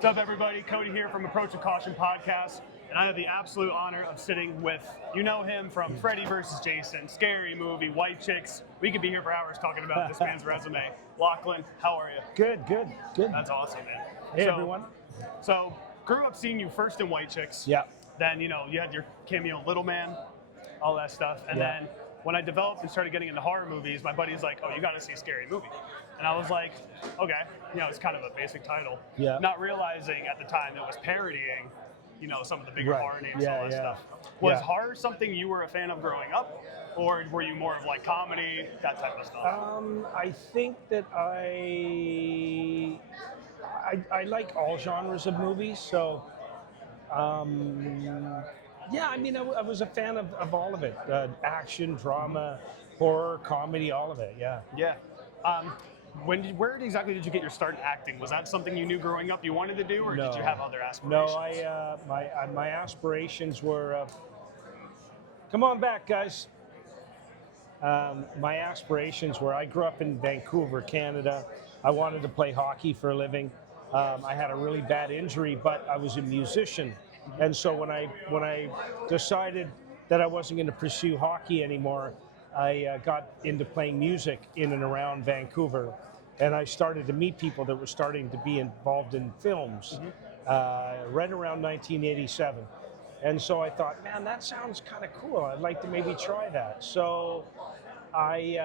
What's up, everybody? Cody here from Approach with Caution podcast, and I have the absolute honor of sitting with, you know him from Freddy vs. Jason, Scary Movie, White Chicks. We could be here for hours talking about this man's resume. Lochlyn, how are you? Good. That's awesome, man. Hey, everyone. So, grew up seeing you first in White Chicks. Yeah. Then, you had your cameo Little Man, all that stuff. And then when I developed and started getting into horror movies, my buddy's like, oh, you got to see Scary Movie. And I was like, okay, it's kind of a basic title. Yeah. Not realizing at the time it was parodying, some of the bigger horror names and all that stuff. Was horror something you were a fan of growing up, or were you more of like comedy, that type of stuff? I think that I like all genres of movies, so I was a fan of all of it. Action, drama, horror, comedy, all of it, yeah. Yeah. Where exactly did you get your start in acting? Was that something you knew growing up you wanted to do, or did you have other aspirations? No, my aspirations were, come on back, guys. My aspirations were, I grew up in Vancouver, Canada. I wanted to play hockey for a living. I had a really bad injury, but I was a musician. And so when I decided that I wasn't going to pursue hockey anymore, I got into playing music in and around Vancouver, and I started to meet people that were starting to be involved in films right around 1987. And so I thought, man, that sounds kind of cool. I'd like to maybe try that. So I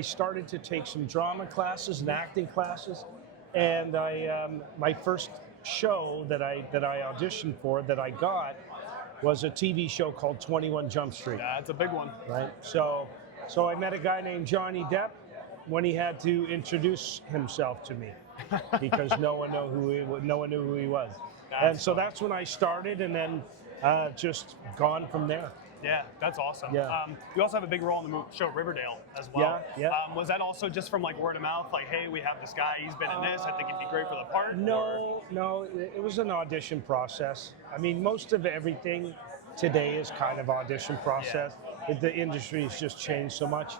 started to take some drama classes and acting classes, and my first show that I auditioned for that I got was a TV show called 21 Jump Street. That's a big one. Right. So I met a guy named Johnny Depp when he had to introduce himself to me because no one knew who he was. And so that's when I started, and then just gone from there. Yeah, that's awesome. Yeah. You also have a big role in the show Riverdale as well. Yeah. Was that also just from like word of mouth, like, hey, we have this guy, he's been in this, I think he'd be great for the part? No, it was an audition process. I mean, most of everything today is kind of audition process. Yeah. The industry has just changed so much.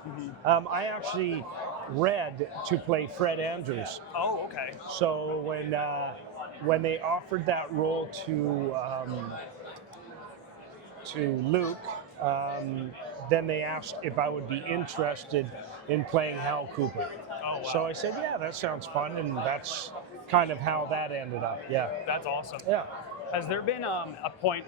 I actually read to play Fred Andrews. Oh, okay. So when they offered that role to Luke, then they asked if I would be interested in playing Hal Cooper. Oh, wow. So I said, yeah, that sounds fun, and that's kind of how that ended up. Yeah. That's awesome. Yeah. Has there been a point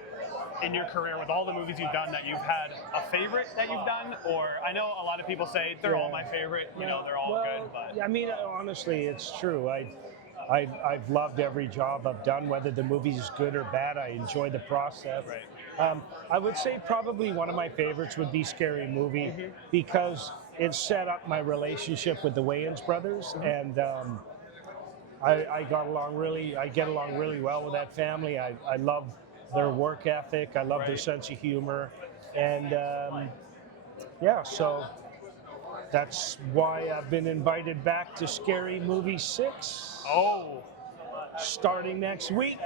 in your career with all the movies you've done that you've had a favorite that you've done? Or I know a lot of people say they're all my favorite, they're all good. But I mean, honestly, it's true. I've loved every job I've done, whether the movie's good or bad. I enjoy the process. Right. I would say probably one of my favorites would be Scary Movie because it set up my relationship with the Wayans brothers, and I get along really well with that family. I love their work ethic. I love their sense of humor, and so that's why I've been invited back to Scary Movie 6. Oh, starting next week.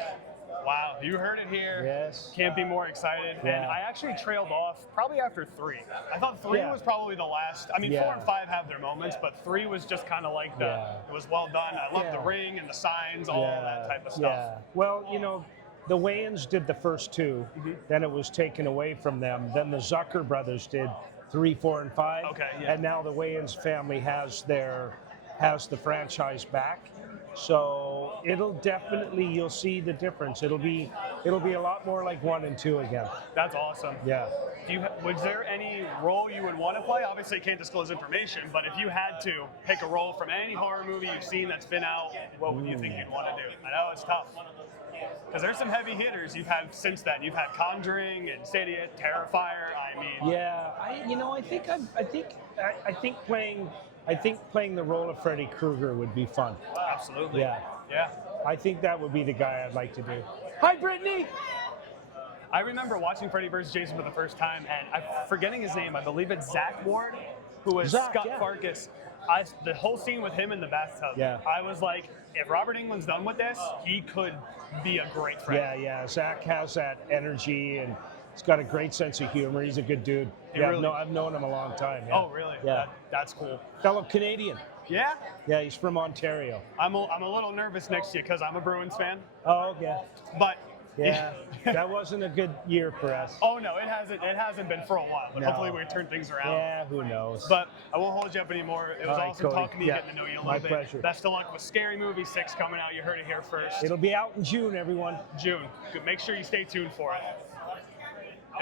Wow, you heard it here. Yes. Can't be more excited. Yeah. And I actually trailed off probably after 3. I thought 3 was probably the last. I mean, 4 and 5 have their moments, but 3 was just kind of like it was well done. I loved the ring and the signs, all that type of stuff. Yeah. Well, the Wayans did the first 2, then it was taken away from them. Then the Zucker brothers did 3, 4, and 5. Okay, yeah. And now the Wayans family has the franchise back. So you'll see the difference. It'll be a lot more like 1 and 2 again. That's awesome. Yeah. Was there any role you would want to play? Obviously, you can't disclose information, but if you had to pick a role from any horror movie you've seen that's been out, what would you think you'd want to do? I know it's tough. Because there's some heavy hitters you've had since then. You've had Conjuring, Insidious, Terrifier. I mean. Yeah, I think playing the role of Freddy Krueger would be fun. Absolutely. Yeah. Yeah. I think that would be the guy I'd like to do. Hi, Brittany. I remember watching Freddy vs. Jason for the first time, and I'm forgetting his name. I believe it's Zach Ward, who was Scott Farkas. The whole scene with him in the bathtub. Yeah. I was like, if Robert Englund's done with this, he could be a great Freddy. Yeah. Zach has that energy, and he's got a great sense of humor. He's a good dude. I've known him a long time. Yeah. Oh, really? Yeah. That's cool. Fellow Canadian. Yeah? Yeah, he's from Ontario. I'm a little nervous next year because I'm a Bruins fan. Oh, yeah. But Yeah, that wasn't a good year for us. oh no, it hasn't been for a while. But No. hopefully we turn things around. Yeah, who knows? But I won't hold you up anymore. It was All right, awesome Cody. talking to you, Yeah, getting to know you a my little bit. pleasure. Best of luck with Scary Movie 6 coming out. You heard it here first. It'll be out in June, everyone. June. Good. Make sure you stay tuned for it.